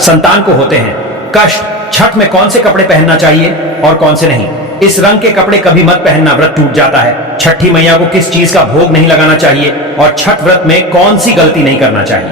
संतान को होते हैं कष्ट। छठ में कौन से कपड़े पहनना चाहिए और कौन से नहीं। इस रंग के कपड़े कभी मत पहनना, व्रत टूट जाता है। छठी मैया को किस चीज का भोग नहीं लगाना चाहिए और छठ व्रत में कौन सी गलती नहीं करना चाहिए।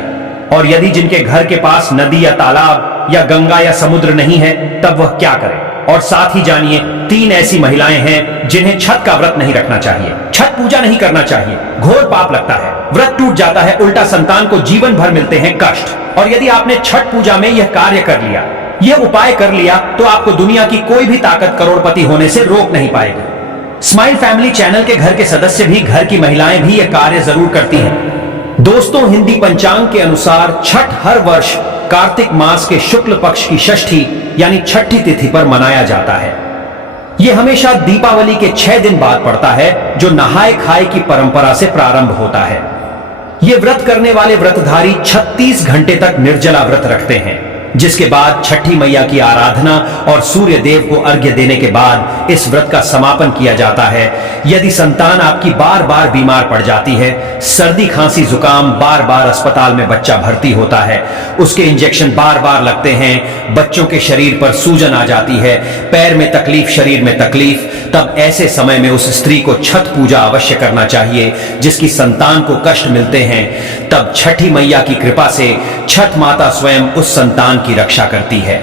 और यदि जिनके घर के पास नदी या तालाब या गंगा या समुद्र नहीं है तब वह क्या करें। और साथ ही जानिए 3 ऐसी महिलाएं हैं जिन्हें छठ का व्रत नहीं रखना चाहिए, छठ पूजा नहीं करना चाहिए, घोर पाप लगता है, व्रत टूट जाता है, उल्टा संतान को जीवन भर मिलते हैं कष्ट। और यदि आपने छठ पूजा में यह कार्य कर लिया, यह उपाय कर लिया, तो आपको दुनिया की कोई भी ताकत करोड़पति होने से रोक नहीं पाएगी। स्माइल फैमिली चैनल के घर के सदस्य भी, घर की महिलाएं भी यह कार्य जरूर करती हैं। दोस्तों, हिंदी पंचांग के अनुसार छठ हर वर्ष कार्तिक मास के शुक्ल पक्ष की षष्ठी यानी छठी तिथि पर मनाया जाता है। यह हमेशा दीपावली के 6 दिन बाद पड़ता है, जो नहाए खाए की परंपरा से प्रारंभ होता है। यह व्रत करने वाले व्रतधारी 36 घंटे तक निर्जला व्रत रखते हैं, जिसके बाद छठी मैया की आराधना और सूर्य देव को अर्घ्य देने के बाद इस व्रत का समापन किया जाता है। यदि संतान आपकी बार बार बीमार पड़ जाती है, सर्दी खांसी जुकाम, बार बार अस्पताल में बच्चा भर्ती होता है, उसके इंजेक्शन बार बार लगते हैं, बच्चों के शरीर पर सूजन आ जाती है, पैर में तकलीफ, शरीर में तकलीफ, तब ऐसे समय में उस स्त्री को छठ पूजा अवश्य करना चाहिए। जिसकी संतान को कष्ट मिलते हैं, तब छठी मैया की कृपा से छठ माता स्वयं उस संतान की रक्षा करती है।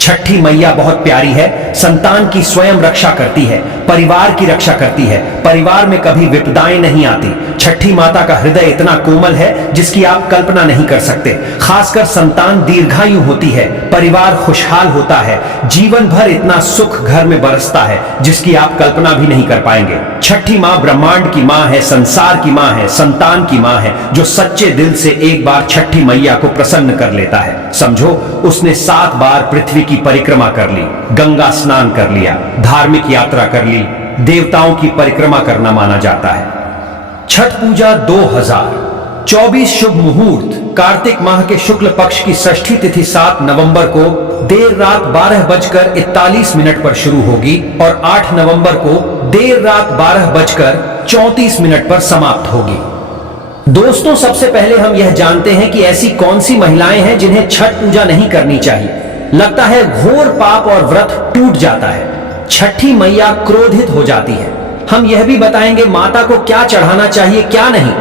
छठी मैया बहुत प्यारी है, संतान की स्वयं रक्षा करती है, परिवार की रक्षा करती है, परिवार में कभी विपदाएं नहीं आती। छठी माता का हृदय इतना कोमल है जिसकी आप कल्पना नहीं कर सकते। खासकर संतान दीर्घायु होती है, परिवार खुशहाल होता है, जीवन भर इतना सुख घर में बरसता है जिसकी आप कल्पना भी नहीं कर पाएंगे। छठी माँ ब्रह्मांड की माँ है, संसार की माँ है, संतान की माँ है, जो सच्चे दिल से एक बार छठी मैया को प्रसन्न कर लेता है। समझो, उसने 7 बार पृथ्वी की परिक्रमा कर ली, गंगा स्नान कर लिया, धार्मिक यात्रा कर ली, देवताओं की परिक्रमा करना माना जाता है। छठ पूजा 2024 शुभ मुहूर्त कार्तिक माह के शुक्ल पक्ष की षष्ठी तिथि 7 नवंबर को देर रात 12:41 पर शुरू होगी और 8 नवंबर को देर रात 12:34 पर समाप्त होगी। दोस्तों, सबसे पहले हम यह जानते हैं कि ऐसी कौन सी महिलाएं हैं जिन्हें छठ पूजा नहीं करनी चाहिए। लगता है घोर पाप और व्रत टूट जाता है, छठी मैया क्रोधित हो जाती है। हम यह भी बताएंगे माता को क्या चढ़ाना चाहिए, क्या नहीं,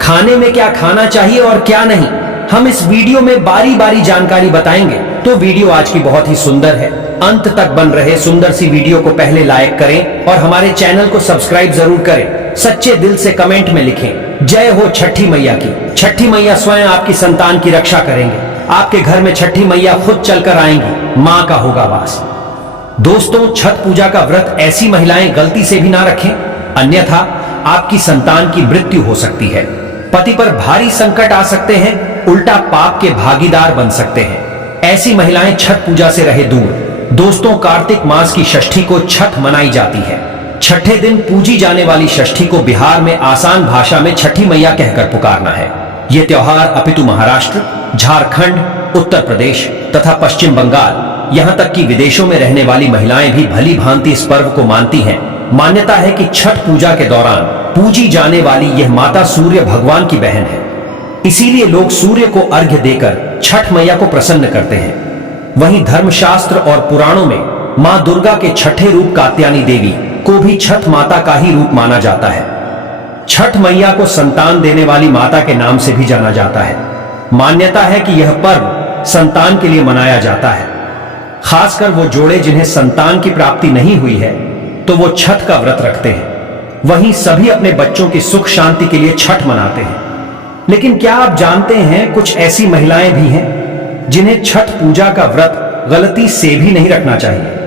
खाने में क्या खाना चाहिए और क्या नहीं। हम इस वीडियो में बारी बारी जानकारी बताएंगे। तो वीडियो आज की बहुत ही सुंदर है, अंत तक बन रहे। सुंदर सी वीडियो को पहले लाइक करें और हमारे चैनल को सब्सक्राइब जरूर करें। सच्चे दिल से कमेंट में लिखें, जय हो छठी मैया की। छठी मैया स्वयं आपकी संतान की रक्षा करेंगे। आपके घर में छठी मैया खुद चलकर आएंगी, मां का होगा वास। दोस्तों, छठ पूजा का व्रत ऐसी महिलाएं गलती से भी ना रखें, अन्यथा आपकी संतान की मृत्यु हो सकती है, पति पर भारी संकट आ सकते हैं, उल्टा पाप के भागीदार बन सकते हैं। ऐसी महिलाएं छठ पूजा से रहे दूर। दोस्तों, कार्तिक मास की षष्ठी को छठ मनाई जाती है। छठे दिन पूजी जाने वाली षष्ठी को बिहार में आसान भाषा में छठी मैया कहकर पुकारना है। यह त्योहार अपितु महाराष्ट्र, झारखंड, उत्तर प्रदेश तथा पश्चिम बंगाल, यहां तक कि विदेशों में रहने वाली महिलाएं भी भली भांति इस पर्व को मानती हैं। मान्यता है कि छठ पूजा के दौरान पूजी जाने वाली यह माता सूर्य भगवान की बहन है, इसीलिए लोग सूर्य को अर्घ्य देकर छठ मैया को प्रसन्न करते हैं। वहीं धर्मशास्त्र और पुराणों में मां दुर्गा के छठे रूप कात्यायनी देवी को भी छठ माता का ही रूप माना जाता है। छठ मैया को संतान देने वाली माता के नाम से भी जाना जाता है। मान्यता है कि यह पर्व संतान के लिए मनाया जाता है। खासकर वो जोड़े जिन्हें संतान की प्राप्ति नहीं हुई है, तो वो छठ का व्रत रखते हैं। वहीं सभी अपने बच्चों की सुख शांति के लिए छठ मनाते हैं। लेकिन क्या आप जानते हैं, कुछ ऐसी महिलाएं भी हैं जिन्हें छठ पूजा का व्रत गलती से भी नहीं रखना चाहिए।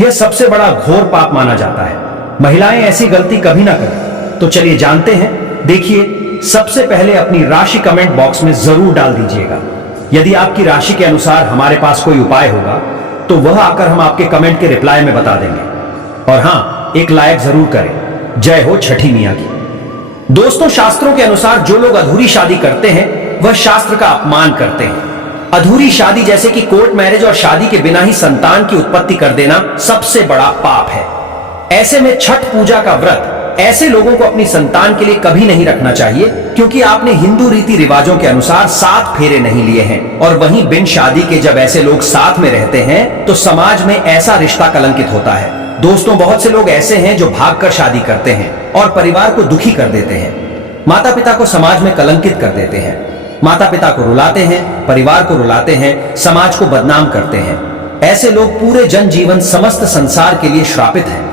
यह सबसे बड़ा घोर पाप माना जाता है। महिलाएं ऐसी गलती कभी ना करें। तो चलिए जानते हैं। देखिए, सबसे पहले अपनी राशि कमेंट बॉक्स में जरूर डाल दीजिएगा। यदि आपकी राशि के अनुसार हमारे पास कोई उपाय होगा तो वह आकर हम आपके कमेंट के रिप्लाई में बता देंगे। और हां, एक लाइक जरूर करें। जय हो छठी मैया की। दोस्तों, शास्त्रों के अनुसार जो लोग अधूरी शादी करते हैं वह शास्त्र का अपमान करते हैं। अधूरी शादी जैसे कि कोर्ट मैरिज और शादी के बिना ही संतान की उत्पत्ति कर देना सबसे बड़ा पाप है। ऐसे में छठ पूजा का व्रत ऐसे लोगों को अपनी संतान के लिए कभी नहीं रखना चाहिए, क्योंकि आपने हिंदू रीति रिवाजों के अनुसार 7 फेरे नहीं लिए हैं। और वहीं बिन शादी के जब ऐसे लोग साथ में रहते हैं तो समाज में ऐसा रिश्ता कलंकित होता है। दोस्तों, बहुत से लोग ऐसे हैं जो भागकर शादी करते हैं और परिवार को दुखी कर देते हैं, माता पिता को समाज में कलंकित कर देते हैं, माता पिता को रुलाते हैं, परिवार को रुलाते हैं, समाज को बदनाम करते हैं। ऐसे लोग पूरे जनजीवन समस्त संसार के लिए श्रापित हैं।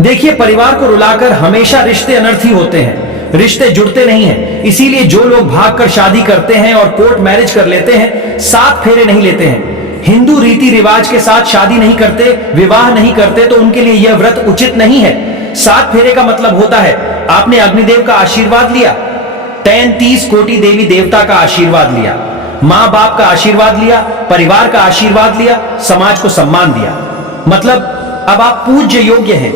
देखिए, परिवार को रुलाकर हमेशा रिश्ते अनर्थी होते हैं, रिश्ते जुड़ते नहीं हैं। इसीलिए जो लोग भागकर शादी करते हैं और कोर्ट मैरिज कर लेते हैं, 7 फेरे नहीं लेते हैं, हिंदू रीति रिवाज के साथ शादी नहीं करते, विवाह नहीं करते, तो उनके लिए यह व्रत उचित नहीं है। 7 फेरे का मतलब होता है आपने अग्निदेव का आशीर्वाद लिया, 33 कोटि देवी देवता का आशीर्वाद लिया, मां बाप का आशीर्वाद लिया, परिवार का आशीर्वाद लिया, समाज को सम्मान दिया। मतलब अब आप पूज्य योग्य हैं,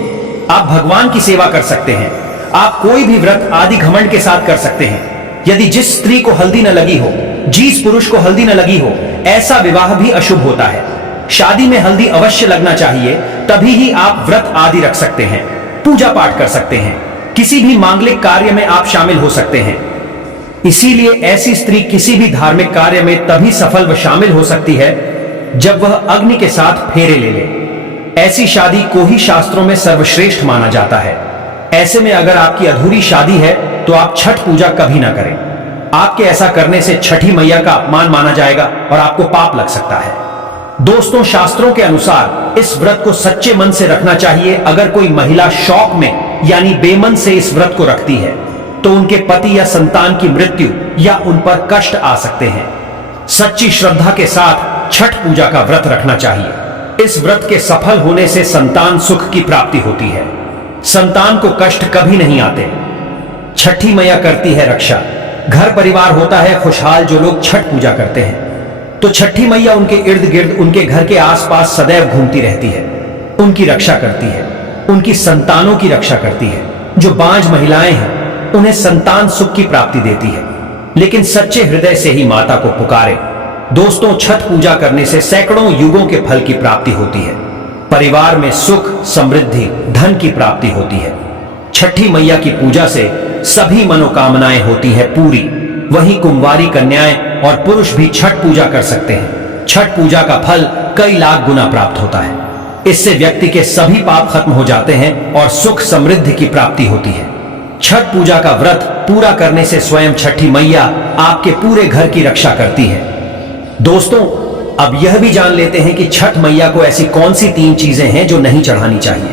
आप भगवान की सेवा कर सकते हैं, आप कोई भी व्रत आदि घमंड के साथ कर सकते हैं। यदि जिस स्त्री को हल्दी न लगी हो, जिस पुरुष को हल्दी न लगी हो, ऐसा विवाह भी अशुभ होता है। शादी में हल्दी अवश्य लगना चाहिए, तभी ही आप व्रत आदि रख सकते हैं, पूजा पाठ कर सकते हैं, किसी भी मांगलिक कार्य में आप शामिल हो सकते हैं। इसीलिए ऐसी स्त्री किसी भी धार्मिक कार्य में तभी सफल व शामिल हो सकती है जब वह अग्नि के साथ फेरे ले ले। ऐसी शादी को ही शास्त्रों में सर्वश्रेष्ठ माना जाता है। ऐसे में अगर आपकी अधूरी शादी है तो आप छठ पूजा कभी ना करें। आपके ऐसा करने से छठी मैया का अपमान माना जाएगा और आपको पाप लग सकता है। दोस्तों, शास्त्रों के अनुसार इस व्रत को सच्चे मन से रखना चाहिए। अगर कोई महिला शौक में यानी बेमन से इस व्रत को रखती है तो उनके पति या संतान की मृत्यु या उन पर कष्ट आ सकते हैं। सच्ची श्रद्धा के साथ छठ पूजा का व्रत रखना चाहिए। इस व्रत के सफल होने से संतान सुख की प्राप्ति होती है, संतान को कष्ट कभी नहीं आते। छठी मैया करती है रक्षा। घर परिवार होता है खुशहाल जो लोग छठ पूजा करते हैं, तो छठी मैया उनके इर्द गिर्द, उनके घर के आसपास सदैव घूमती रहती है, उनकी रक्षा करती है, उनकी संतानों की रक्षा करती है। जो बांझ महिलाएं हैं उन्हें संतान सुख की प्राप्ति देती है, लेकिन सच्चे हृदय से ही माता को पुकारे। दोस्तों, छठ पूजा करने से सैकड़ों युगों के फल की प्राप्ति होती है। परिवार में सुख, समृद्धि, धन की प्राप्ति होती है। छठी मैया की पूजा से सभी मनोकामनाएं होती है पूरी। वहीं कुंवारी कन्याएं और पुरुष भी छठ पूजा कर सकते हैं। छठ पूजा का फल कई लाख गुना प्राप्त होता है। इससे व्यक्ति के सभी पाप खत्म हो जाते हैं और सुख समृद्धि की प्राप्ति होती है। छठ पूजा का व्रत पूरा करने से स्वयं छठी मैया आपके पूरे घर की रक्षा करती है। दोस्तों, अब यह भी जान लेते हैं कि छठ मैया को ऐसी कौन सी 3 चीजें हैं जो नहीं चढ़ानी चाहिए,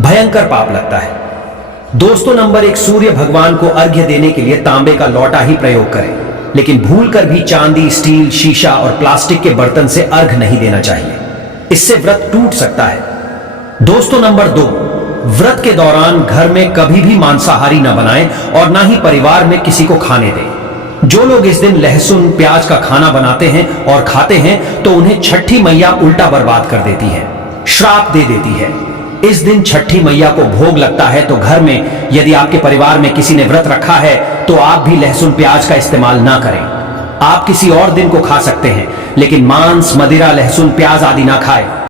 भयंकर पाप लगता है। दोस्तों, नंबर 1, सूर्य भगवान को अर्घ्य देने के लिए तांबे का लौटा ही प्रयोग करें, लेकिन भूलकर भी चांदी, स्टील, शीशा और प्लास्टिक के बर्तन से अर्घ्य नहीं देना चाहिए, इससे व्रत टूट सकता है। दोस्तों, नंबर 2, व्रत के दौरान घर में कभी भी मांसाहारी न बनाएं और ना ही परिवार में किसी को खाने दें। जो लोग इस दिन लहसुन प्याज का खाना बनाते हैं और खाते हैं तो उन्हें छठी मैया उल्टा बर्बाद कर देती है, श्राप दे देती है। इस दिन छठी मैया को भोग लगता है, तो घर में यदि आपके परिवार में किसी ने व्रत रखा है तो आप भी लहसुन प्याज का इस्तेमाल ना करें। आप किसी और दिन को खा सकते हैं, लेकिन मांस, मदिरा, लहसुन प्याज आदि ना खाएं।